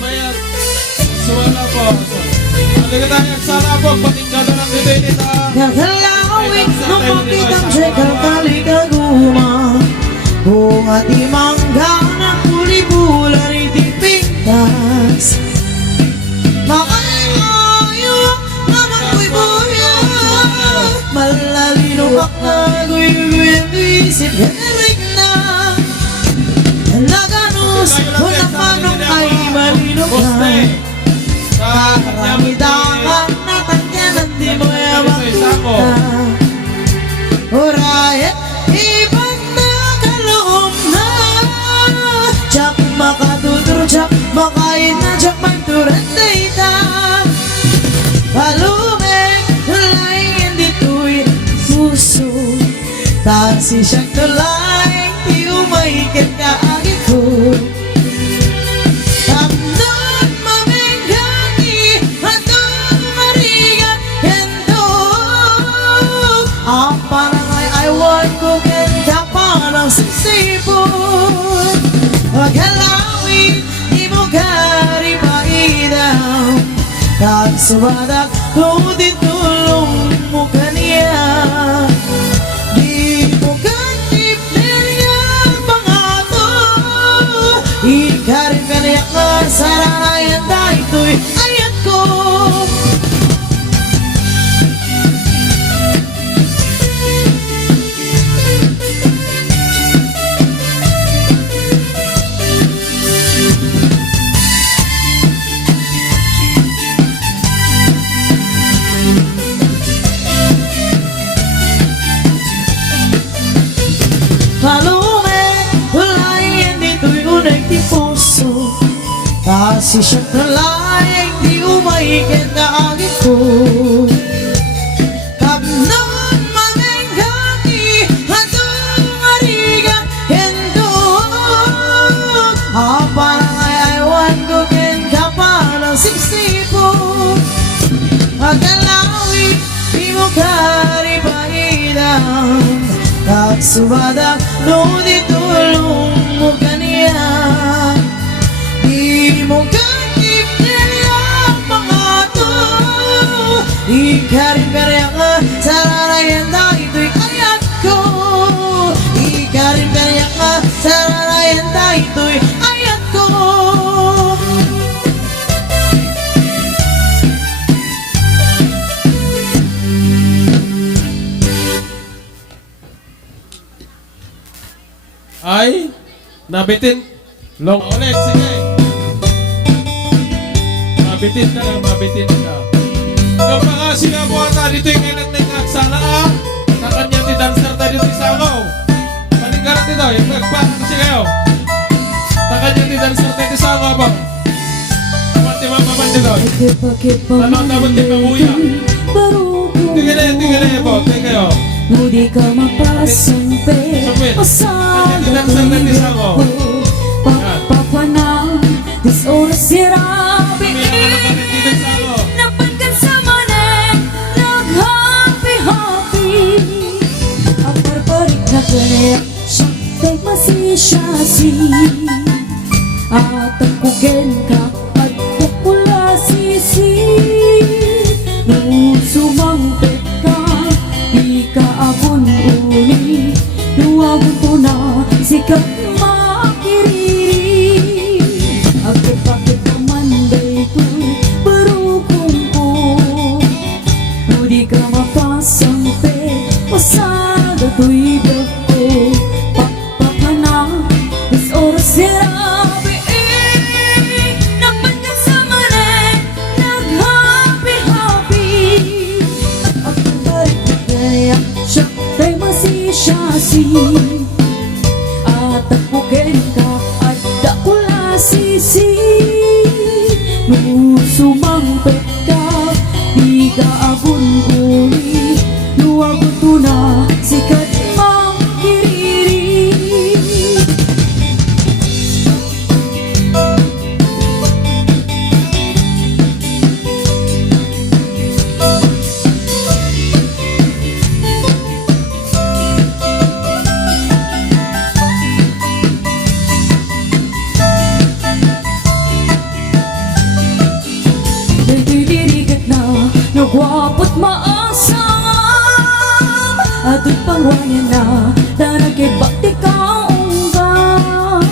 mayat. Suwala po. Halika tayo agsala po. Patinggan na ng bibinit ha. Kakalawin ng pakitang siya kakaligaguma. Kung ati mangga ng puli-bulan itipintas. Makayo naman ko'y buya. Malalino na guy-guy isip herik na. Naganos kung na manong ay malino ka. Karamitangan natangyanan di mo makita. Urayat ibang nakaloob na. Tsak makatutur, tsak makain na, tsak magturan data. Palumig, laing dito'y puso. Tansi siyang tulaing, di umaikit ka agit ko. Tamdon mamingani, hatong marigat kendog. Ang parangay ay wan ko kenda parang sisipon. Paghalawin, di mo kari paidaw. Kag sumadak, kung ditulong mo kaniya. Di mo kanip niya pangato. Ikarin kaniya ka, saranayan dahil ito'y ayat ko. Palume, laing dito'y unay di puso. Kasi siyang laing di umaikit na agit ko. Kabnon mamengani, hatong marigat kendog. Parang ay aywan ko ken ka parang sipsipon. Pagkalawi, di mo kari paidaw. Kag sumadak, no di tulong mo kaniya. Di mo kanip niya pangato. Ikarin kaniya ka, saranayan na ito'y ayat ko. Ikarin kaniya ka, saranayan na ito'y ayat ko. Ay, nabitin. Long ulit, sige. Mabitin ka lang, mabitin ka. Ikaw pa nga, sinabuhan na dito yung kailan na yung nagsala ah. Nakanya ti dancer tayo dito isangaw. Paninggaran dito, yung nagpahan kasi kayo. Nakanya ti dancer tayo dito isangaw ba? Pati mamaman dito. Tanong naman di mamuya. Tingin po, tingin kayo. Mudi ka mapasampe Masada ko'y ako Pagpapanang Dis oras sirabi Napagkan sa manin Nag-happy-happy Ang parparik na kanya Siya'y masisyasi At ang kugen ka At pupula sisi Nung sumangpit ka Di ka abon uni Nuwabon ko na Sikat makiriri Agit-agit kamanday ko'y Barukong ko Di ka mapasampe Masada to'y bag ko Pakpapana Dis oras sirabi Napagkat sa manin Nag-happy-happy At nagbalik na kaya Siya tayo masisiyasi At banguan na Danagay bakti ka unggan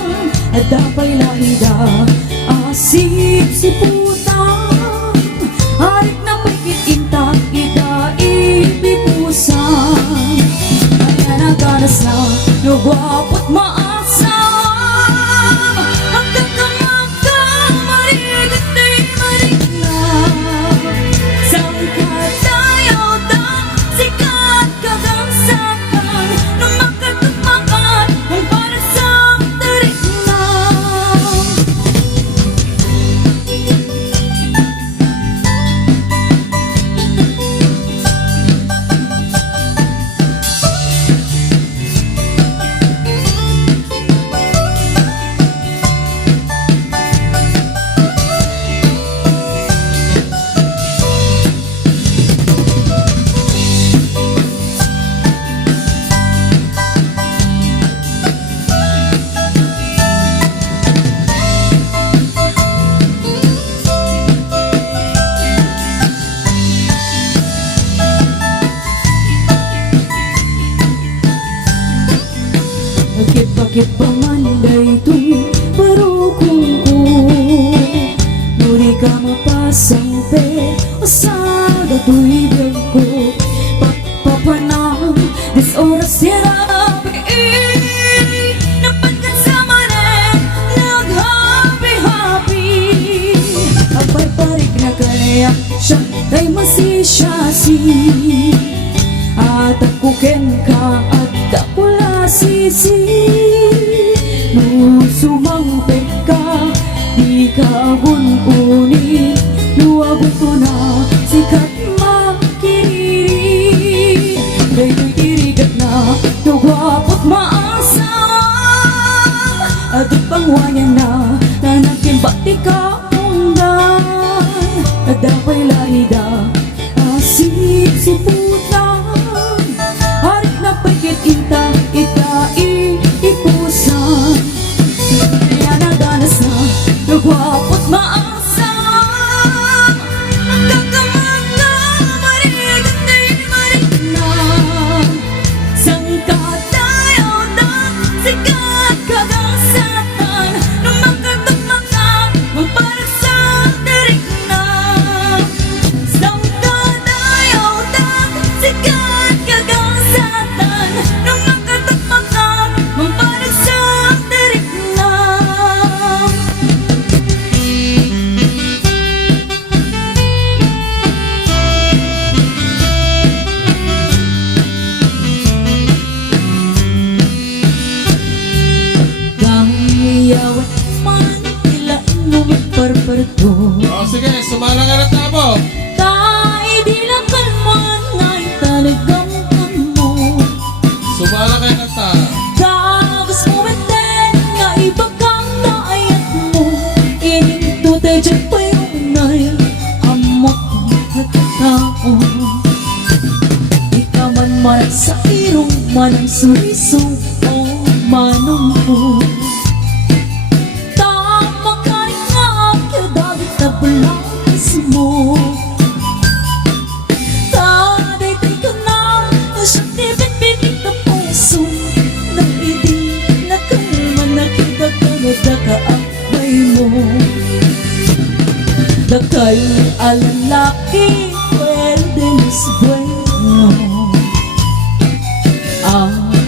At dapay lahida Asip si putang Harik na pagkit intak Ida ipipusan Kaya naganas na Nagwapot maasam Magkakamaka Marigat ay marigla Sang katayaw da Sikat kagamsakan Nung makatumakan Kung para sa tarik na Bakit pa man daytoy parukong ko Nuri ka mapasang pe Usaga to'y ko Papapanang Des oras sirabi Napagkat sa manin Nag-happy-happy Abay parik na kanayak Siya tay masisyasi At ako ken ka At ako lasisi No sumangpet ka Di ka agun-uni Luwabot ko na Sikat makiri Daytoy tirigat na Nagwapot maasam At pangwanyan na Nanagkimbati ka unggan At dapay lahida Asip si putang Harik na pagkit inta ipusan Kaya nadanas na Nagwapot maasam Magkakamaka Marigat ay marigna Sang katayaw da Sikat kagasatan Nung makatumakan Magparag sa tarik na Sang katayaw da Sikat kagasatan Nung makatumakan Magparag sa tarik na Gangiyawat man Tila inumit parparto O sige, sumala ka na tabo. Tay di lang kalman Ngay talagang mo Sumala kayo na ta. Tapos kumenten nga iba kang naayat mo Ininto tayo dyan pa yung nay Amot na tao Di ka man marag sa irong manang suriso o manong mo Tama ka rin nga kaya dagit na balangis mo Taday tayo ka na Nasyang tibit-bibit na puso Na hindi nakalman Nakita ka na dakaakbay mo Dakay alalaki Pwede mas bueno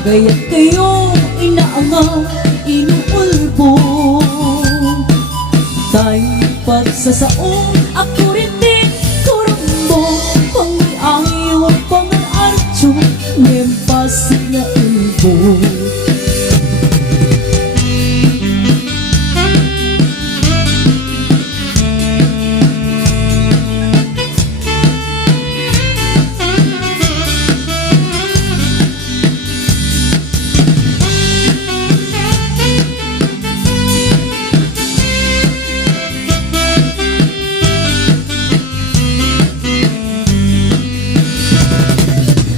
Gayat kayo inaangaw Inuulbo Tay pagsasaong Ako rin din kurumbo Pangi ang iyong pangarcho Nempas na ulbo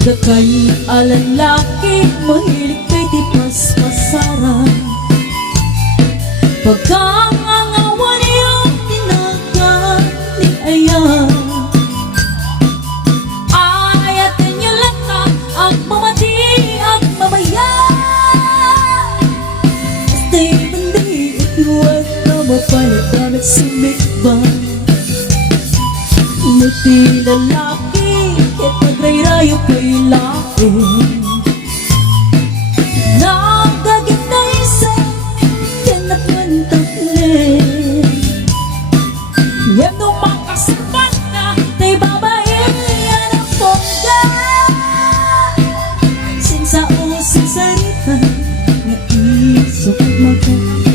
Dakay alalaki Mahilig kay tipas pasaran Pagkangangawan iyong tinagan ni Ayan Ayatin niya lang ang mamati lalaki ket pagrayrayo ko'y lae nagagitay sa kinapantali yan numakasapat ka tay babae yan ang pongga sinsa o sinsalita na isok maka